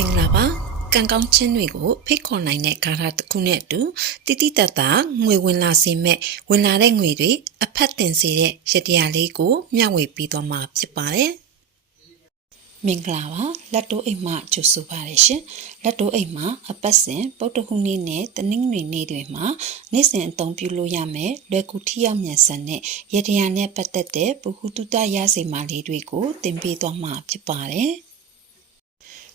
မင်္ဂလာပါကံကောင်းခြင်းတွေကိုဖိတ်ခေါ်နိုင်တဲ့ဂါထာတစ်ခုနဲ့အတူတိတိတတ်တာငွေဝင်လာစေမဲ့ဝင်လာတဲ့ငွေတွေအဖက်တင်စေတဲ့ရတရားလေးကိုမျှဝေပေးသွားမှာဖြစ်ပါတယ်မင်္ဂလာပါလက်တိုးအိမ်မှကြိုဆိုပါရရှင်လက်တိုးအိမ်မှာအပတ်စဉ်ပုဒ်တခုနေ့နဲ့တနင်္ဂနွေနေ့တွေမှာနေ့စဉ်အသုံးပြုလို့ရမယ်လွယ်ကူထိရောက်မြန်ဆန်တဲ့ရတရားနဲ့ပတ်သက်တဲ့ပုဟုတုတရစေမာလေးတွေကိုသင်ပေးသွားမှာဖြစ်ပါတယ်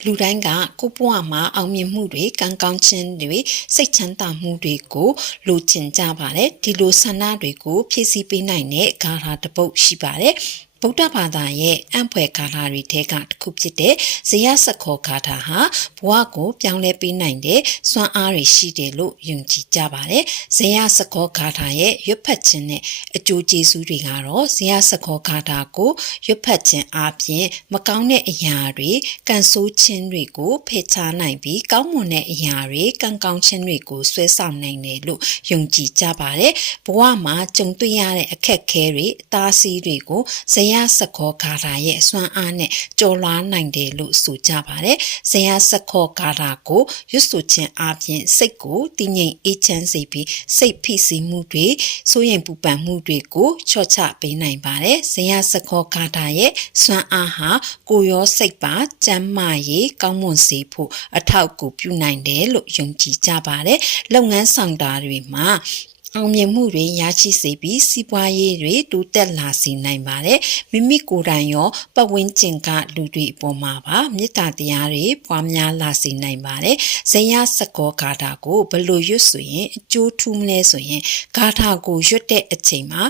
လူတိုင်းကကိုယ့်ဘဝမှာအောင်မြင်မှုတွေကံကောင်းခြင်းတွေစိတ်ချမ်းသာမှုတွေကိုလိုချင်ကြပါတယ်ဒီလိုဆန္ဒတွေကိုဖြည့်ဆည်းပေးနိုင်တဲ့ဂါထာတစ်ပုဒ်ရှိပါတယ်ဗုဒ္ဓဘာသာရဲ့အံ့ဖွယ်ဂါထာတွေထဲကတစ်ခုဖြစ်တဲ့ဇယစခောဂါထာဟာဘဝကိုပြောင်းလဲပေးနိုင်တဲ့စွမ်းအားတွေရှိတယ်လို့ယုံကြည်ကြပါတယ်ဇယစခောဂါထာရဲ့ရွတ်ဖတ်ခြင်းနဲ့အကျိုးကျေးဇူးတွေကတော့ဇယစခောဂါထာကိုရွတ်ဖတ်ခြင်းအပြင်မကောင်းတဲ့အရာတွေကံဆိုးခြင်းတွေကိုဖယ်ရှားနိုင်ပြီးကောင်းမွန်တဲ့အရာတွေကံကောင်းခြင်းတွေကိုဆွဲဆောင်နိုင်တယ်လို့ယုံကြည်ကြပါတယ်ဘဝမှာကြုံတွေ့ရတဲ့အခက်အခဲတွေအသားစီးတွေကိုဇယစခောဂါထာရဲ့စွမ်းအားနဲ့ကျော်လွှားနိုင်တယ်လို့ဆိုကြပါတယ်ဇယစခောဂါထာကိုရွတ်ဆိုခြင်းအပြင်စိတ်ကိုတည်ငြိမ်အေးချမ်းစေပြီးစိတ်ဖိစီးမှုတွေစိုးရိမ်ပူပန်မှုတွေကိုချော့ချပေးနိုင်ပါတယ်ဇယစခောဂါထာရဲ့စွမ်းအားဟာကိုယ်ရောစိတ်ပါကျန်းမာရေးကောင်းမွန်စေဖို့အထောက်အကူပြုနိုင်တယ်လို့ယုံကြည်ကြပါတယ်လုပ်ငန်းဆောင်တာတွေမှာအောင်မြင်မှုတွေရရှိစေပြီးစီးပွားရေးတွေတိုးတက်လာစေနိုင်ပါတယ်မိမိကိုယ်တိုင်ရောပတ်ဝန်းကျင်ကလူတွေအပေါ်မှာပါမေတ္တာတရားတွေပွားများလာစေနိုင်ပါတယ်ဇယစခောဂါထာကိုဘယ်လိုရွတ်ဆိုရင်အကျိုးထူးမလဲဆိုရင်ဂါထာကိုရွတ်တဲ့အချိန်မှာ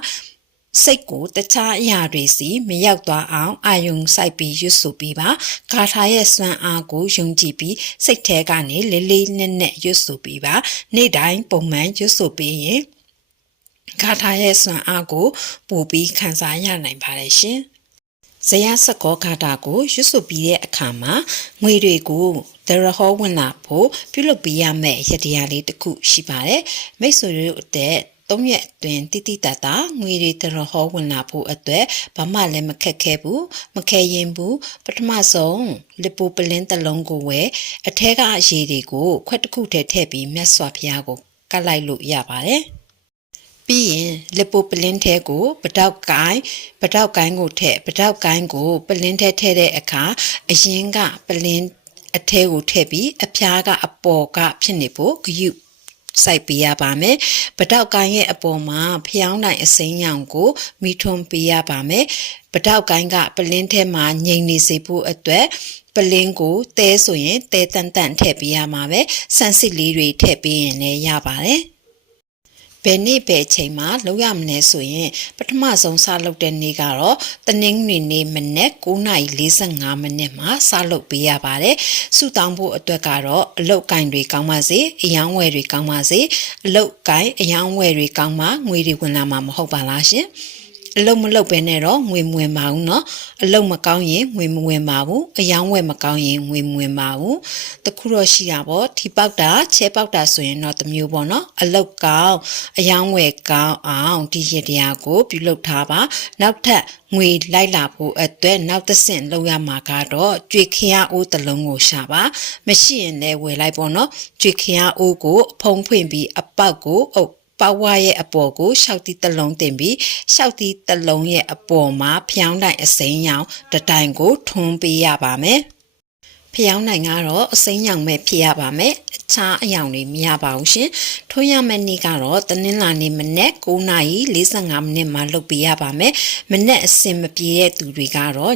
စိတ်ကိုတခြားအရာတွေစီမရောက်သွားအောင်အာယုံစိုက်ပြီးရွတ်ဆိုပြီးပါဂါထာရဲ့စွမ်းအားကိုယုံကြည်ပြီးစိတ်ထဲကနေလေးလေးနက်နက်ရွတ်ဆိုပြီးပါနေ့တိုင်းပုံမှန်ရွတ်ဆိုပြီးရင်ဂါထာရဲ့စွမ်းအားကိုပို့ပြီးခံစားရနိုင်ပါတယ်ရှင်ဇယစခောဂါထာကိုရွတ်ဆိုပြီးတဲ့အခါမှာငွေတွေကိုတရဟောဝင်လာဖို့ပြုလုပ်ပေးရမယ့်ရတရားလေးတစ်ခုရှိပါတယ်မိတ်ဆွေတို့အတွက်3ရက်အတွင်းတိတိတတ်တာငွေတွေတရဟောဝင်လာဖို့အတွက်ဘာမှလည်းမခက်ခဲဘူးမခဲရင်ဘူးပထမဆုံးလစ်ပိုပလင်းတစ်လုံးကိုဝယ်အထက်ကအရေတွေကိုခွက်တစ်ခုထဲထည့်ပြီးမြတ်စွာဘုရားကိုကတ်လိုက်လို့ရပါတယ်ပြီးရင်လစ်ပိုပလင်းထဲကိုပတောက်ကိုင်းကိုထည့်ပတောက်ကိုင်းကိုပလင်းထဲထည့်တဲ့အခါအရင်ကပလင်းအထဲကိုထည့်ပြီးအဖျားကအပေါ်ကဖြစ်နေဖို့ဂယုစိုက်ပေးရပါမယ်ပတောက်ကိုင်းရဲ့အပေါ်မှာဖျောင်းနိုင်အစိမ်းရောင်ကိုမိထွန်းပေးရပါမယ်ပတောက်ကိုင်းကပလင်းထဲမှာငြိမ်နေစေဖို့အတွက်ပလင်းကိုတဲဆိုရင်တဲတန်တန်ထည့်ပေးရမှာပဲဆန်စစ်လေးတွေထည့်ပေးရင်လည်းရပါတယ်ဘယ်နေ့ပဲအချိန်မှာလောက်ရမလဲဆိုရင်ပထမဆုံးစလုပ်တဲ့နေ့ကတော့တနင်္ဂနွေနေ့မနက်9:45မိနစ်မှာစလုပ်ပေးရပါတယ်။စုတောင်းဖို့အတွက်ကတော့အလုတ်ကင်တွေကောင်းပါစေအယောင်းဝယ်တွေကောင်းပါစေအလုတ်ကင်အယောင်းဝယ်တွေကောင်းမှငွေတွေဝင်လာမှာမဟုတ်ပါလားရှင်။အလုံးမလုံးပဲနဲ့တော့ငွေမဝင်ပါဘူးเนาะအလုံးမကောင်းရင်ငွေမဝင်ပါဘူးအယောင်းဝယ်မကောင်းရင်ငွေမဝင်ပါဘူးတခုတော့ရှိတာပေါ့ထီပေါက်တာချဲပေါက်တာဆိုရင်တော့တမျိုးပေါ့เนาะအလုံးကောင်းအယောင်းဝယ်ကောင်းအောင်ဒီရတရားကိုပြုလုပ်ထားပါနောက်ထပ်ငွေလိုက်လာဖို့အတွက်နောက်တစ်ဆင့်လုပ်ရမှာကတော့ကြွေခရအိုးတစ်လုံးကိုရှာပါမရှိရင်လည်းဝယ်လိုက်ပေါ့เนาะကြွေခရအိုးကိုဖုံးဖွင့်ပြီးအပေါက်ကိုအုပ်ပေါဝါရဲ့အပေါ်ကိုရှောက်တီးတစ်လုံးတင်ပြီးရှောက်တီးတစ်လုံးရဲ့အပေါ်မှာဖျောင်းတိုင်အစိမ်းရောင်တတိုင်ကိုထွန်းပေးရပါမယ်ဖျောင်းနိုင်ကတော့အစိမ်းရောင်ပဲဖြစ်ရပါမယ်အခြားအယောင်တွေမရပါဘူးရှင်ထိုးရမယ့်နေ့ကတော့တနင်္လာနေ့မနက်9:45မိနစ်မှာလုပ်ပေးရပါမယ်မနက်အစင်မပြေတဲ့သူတွေကတော့ည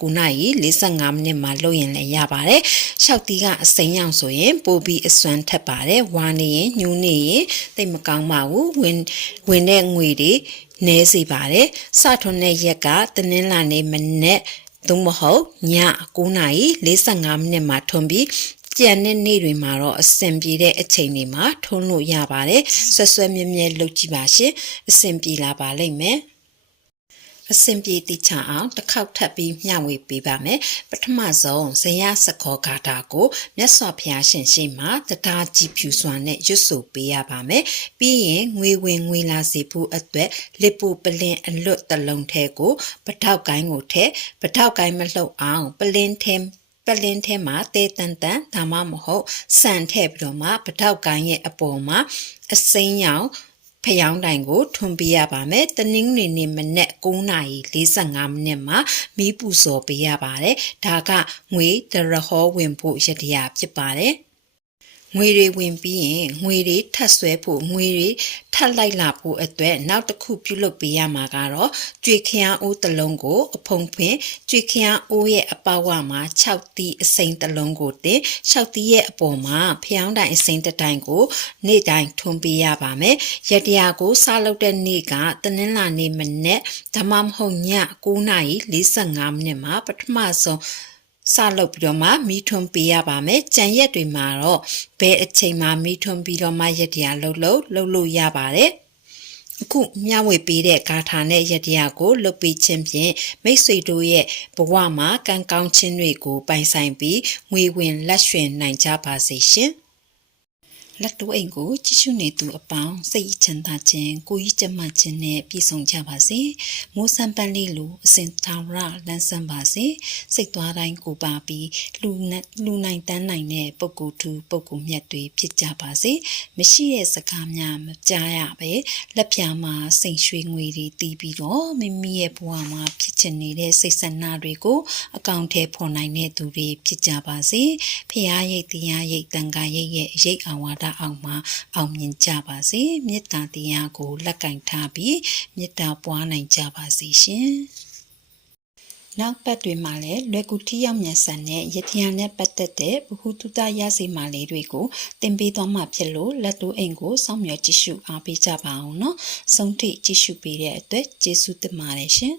9:45မိနစ်မှာလုပ်ရင်လည်းရပါတယ်ရှောက်တီးကအစိမ်းရောင်ဆိုရင်ပိုပြီးအစွမ်းထက်ပါတယ်ဝါနေရင်ညှိုးနေရင်သိမကောင်းပါဘူးဝင်တဲ့ငွေတွေနည်းစေပါတယ်စထွန်းတဲ့ရက်ကတနင်္လာနေ့မနက်သို့မဟုတ်ည9:45မိနစ်မှာထွန်းပြီးကြံတဲ့နေ့တွေမှာတော့အဆင်ပြေတဲ့အချိန်တွေမှာထွန်းလို့ရပါတယ်ဆွဲမြဲမြဲလုပ်ကြည့်ပါရှင်အဆင်ပြေလာပါလိမ့်မယ်အဆင်ပြေတိချအောင်တစ်ခေါက်ထပ်ပြီးမျှဝေပေးပါမယ်ပထမဆုံးဇယစခောဂါထာကိုမြတ်စွာဘုရားရှင်ရှိမှတရားကြည်ဖြူစွာနဲ့ရွတ်ဆိုပေးရပါမယ်ပြီးရင်ငွေဝင်ငွေလာစေဖို့အတွက်လစ်ပိုပလင်းအလွတ်တစ်လုံးထဲကိုပထောက်ကိုင်းကိုထည့်ပထောက်ကိုင်းမလှုပ်အောင်ပလင်းထဲ ပတ်လင်းထဲမှာတဲတန်တန်ဒါမှမဟုတ်ဆန်ထည့်ပြီးတော့မှပထောက်ကိုင်းရဲ့အပေါ်မှာအစိမ်းရောင်ဖျောင်းတိုင်ကိုထွန်ပေးရပါမယ်။တနင်္ဂနွေနေ့မနက်9:45မိနစ်မှာမီးပူဇော်ပေးရပါတယ်။ဒါကငွေတရဟောဝင်ဖို့ရတရားဖြစ်ပါတယ်။ငွေတွေဝင်ပြီးရင်ငွေတွေထပ်ဆွဲဖို့ငွေတွေထပ်လိုက်လာဖို့အတွက်နောက်တစ်ခုပြုလုပ်ပေးရမှာကတော့ကြွေခရမ်းအိုးတစ်လုံးကိုအဖုံဖွင့်ကြွေခရမ်းအိုးရဲ့အပေါက်ဝမှာ6တီးအစိမ်းတစ်လုံးကိုတင်6တီးရဲ့အပေါ်မှာဖျောင်းတိုင်အစိမ်းတစ်တိုင်ကိုနေ့တိုင်းထွန်းပေးရပါမယ်ရတရားကိုစလုပ်တဲ့နေ့ကတနင်္လာနေ့မနေ့ဓမ္မမဟုတ်ည9:45မိနစ်မှာပထမဆုံးစလုပ်ပြီးတော့မှမီးထွန်းပေးရပါမယ်ကြံရက်တွေမှာတော့ဘယ်အချိန်မှာမီးထွန်းပြီးတော့မှရက်တရားလှုပ်လို့ရပါတယ်အခုမျှဝေပေးတဲ့ဂါထာနဲ့ရက်တရားကိုလှုပ်ပေးခြင်းဖြင့်မိတ်ဆွေတို့ရဲ့ဘဝမှာကံကောင်းခြင်းတွေကိုပိုင်ဆိုင်ပြီးငွေဝင်လက်ရွှင်နိုင်ကြပါစေရှင်လက်တိုးအိမ်ကိုကြည့်ရှုနေသူအပေါင်းစိတ်ချမ်းသာခြင်းကိုယ်ကြီးကျန်းမာခြင်းနဲ့ပြည့်စုံကြပါစေမိုးစံပန်းလေးလိုအစဉ်ထာဝရလန်းဆန်းပါစေစိတ်သွားတိုင်းကိုပါပြီးလူနိုင်တန်းနိုင်တဲ့ပုဂ္ဂိုလ်သူပုဂ္ဂိုလ်မြတ်တွေဖြစ်ကြပါစေမရှိတဲ့စကားများမကြားရပဲလက်ပြမှာစိတ်ရွှေငွေတွေတီးပြီးတော့မိမိရဲ့ဘဝမှာဖြစ်ချင်နေတဲ့စိတ်ဆန္ဒတွေကိုအကောင့်ထဲပေါ်နိုင်တဲ့သူတွေဖြစ်ကြပါစေဖရာရိတ်တရားရိတ်တန်ခါရိတ်ရဲ့ရိတ်အောင်ဝါဒအောင်မှာအောင်မြင်ကြပါစေမေတ္တာတရားကိုလက်ကင်ထားပြီးမေတ္တာပွားနိုင်ကြပါစေရှင်နောက်ပတ်တွေမှာလည်းလွယ်ကူထိရောက်မြန်ဆန်တဲ့ယတိယာနဲ့ပတ်သက်တဲ့ဘ ഹു တုတရစီမာလေးတွေကိုတင်ပေးသွားမှာဖြစ်လို့လက်တိုးအိမ်ကိုစောင့်မျှော်ကြည့်ရှုအားပေးကြပါအောင်နော်ဆုံးထိကြည့်ရှုပေးတဲ့အတွက်ကျေးဇူးတင်ပါတယ်ရှင်